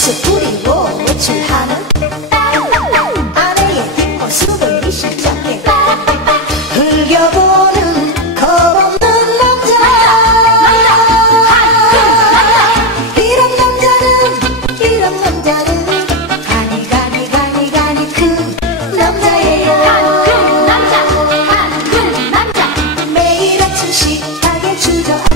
수 부리고 외출하는 아내의 뒷모습을 기 시작해 흘겨보는 겁없는 남자. 이런 남자는 이런 남자는 가니 가니 가니 가니 그 남자예요. 식탁에 주저